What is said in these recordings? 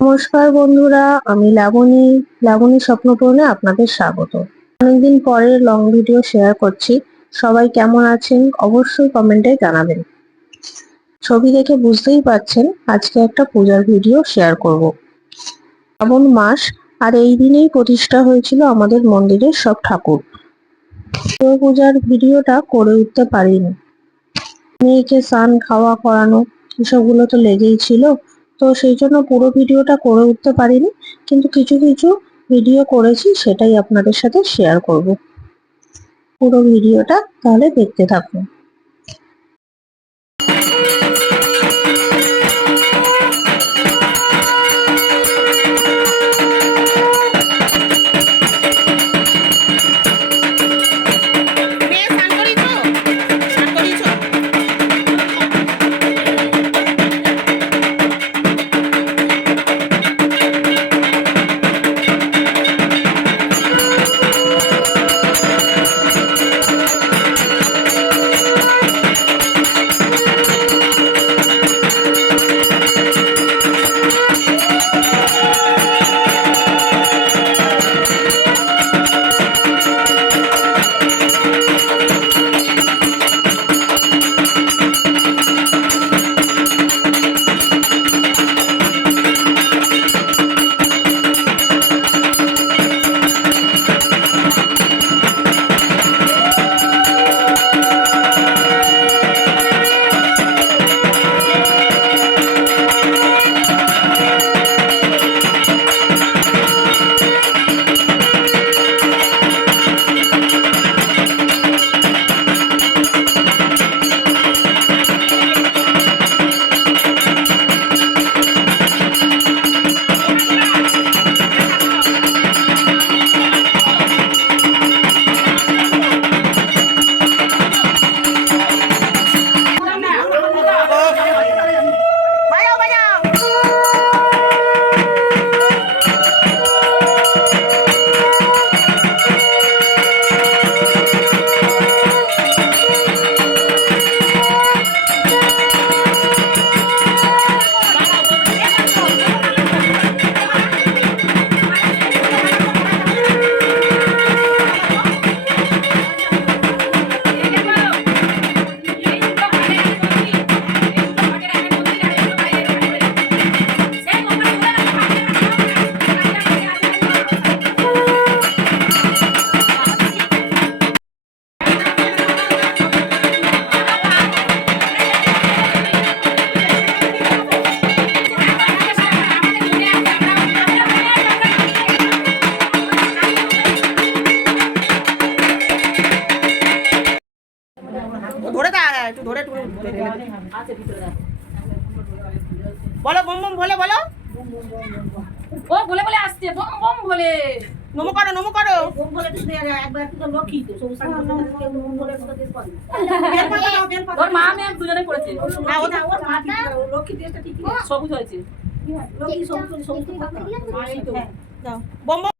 নমস্কার বন্ধুরা, আমি লাবণী স্বপ্নপূরণে আপনাদের স্বাগত। অনেকদিন পরে লং ভিডিও শেয়ার করছি। সবাই কেমন আছেন অবশ্যই কমেন্টে জানাবেন। ছবি দেখে বুঝতেই পারছেন আজকে একটা পূজার ভিডিও শেয়ার করব। শ্রাবণ মাস, আর এই দিনেই প্রতিষ্ঠা হয়েছিল আমাদের মন্দিরের সব ঠাকুর। পূজার ভিডিওটা করে উঠতে পারিনি, মেয়েকে স্নান খাওয়া করানো এসবগুলো তো লেগেই ছিল, তো সেই জন্য পুরো ভিডিওটা করে উঠতে পারিনি, কিন্তু কিছু কিছু ভিডিও করেছি সেটাই আপনাদের সাথে শেয়ার করব। পুরো ভিডিওটা তাহলে দেখতে থাকুন। বলো বম বম ভোলে বলো। ও বলে বলে আসছে বম বম বলে নমো করো নমো করো। বম বলে তুই একবার তুই তো লক্ষ্মী তো সব সাথে বম বলে কথা দিস করে ওর মা আমি দুজনে করেছে না ওটা ওর মা কি লক্ষ্মী দেশটা ঠিক সবুজ হয়েছে লক্ষ্মী সবুজ সবুজ মা এই তো দাও বম বম।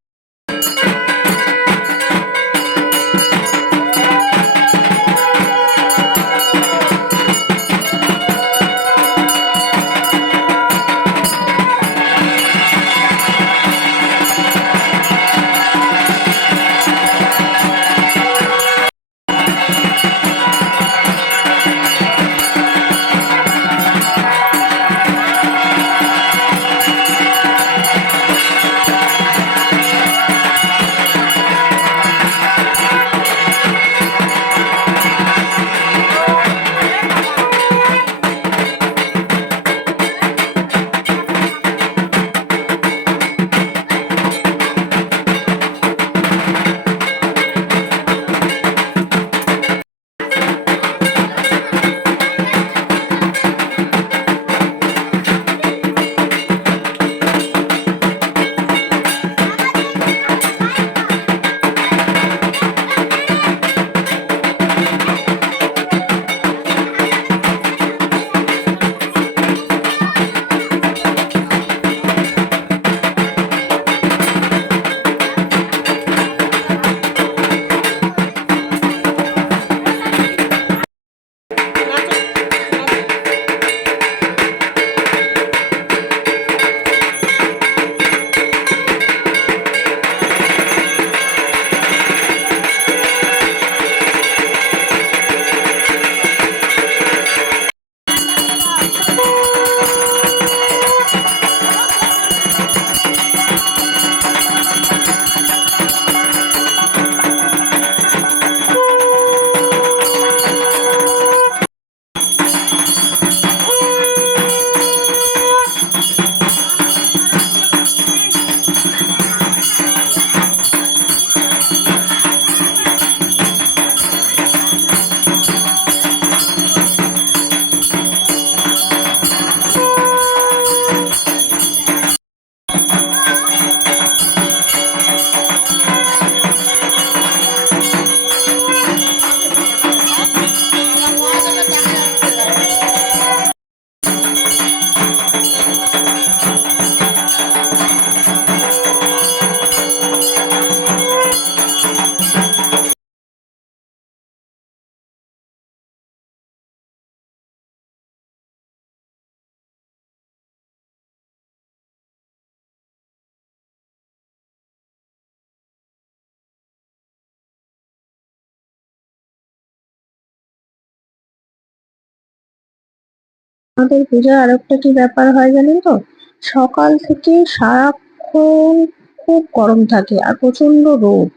আমাদের পূজার আরেকটা কি ব্যাপার হয় জানেন তো, সকাল থেকে সারাক্ষণ খুব গরম থাকে আর প্রচন্ড রোদ,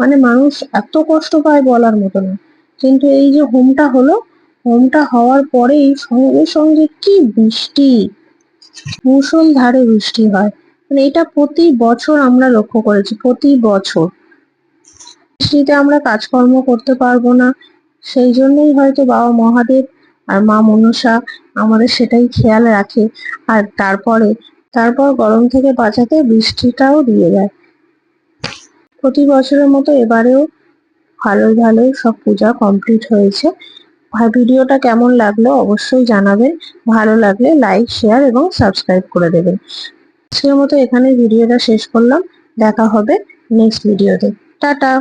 মানে মানুষ এত কষ্ট পায় বলার মতো না। কিন্তু এই যে হোমটা হলো, হোমটা হওয়ার পরেই সঙ্গে সঙ্গে কি বৃষ্টি, মুষলধারে বৃষ্টি হয়। মানে এটা প্রতি বছর আমরা লক্ষ্য করেছি, প্রতি বছর বৃষ্টিতে আমরা কাজকর্ম করতে পারবো না। সেই জন্যই হয়তো বাবা মহাদেব আর মা মনসা আমাদের সেটাই খেয়াল রাখে, আর তারপর গরম থেকে বাঁচাতে বৃষ্টিটাও দিয়ে দেয়। প্রতি বছরের মতো এবারেও ভালোই সব পূজা কমপ্লিট হয়েছে। ভিডিওটা কেমন লাগলো অবশ্যই জানাবেন, ভালো লাগলে লাইক, শেয়ার এবং সাবস্ক্রাইব করে দেবেন। আজকের মতো এখানে ভিডিওটা শেষ করলাম, দেখা হবে নেক্সট ভিডিওতে। টাটা।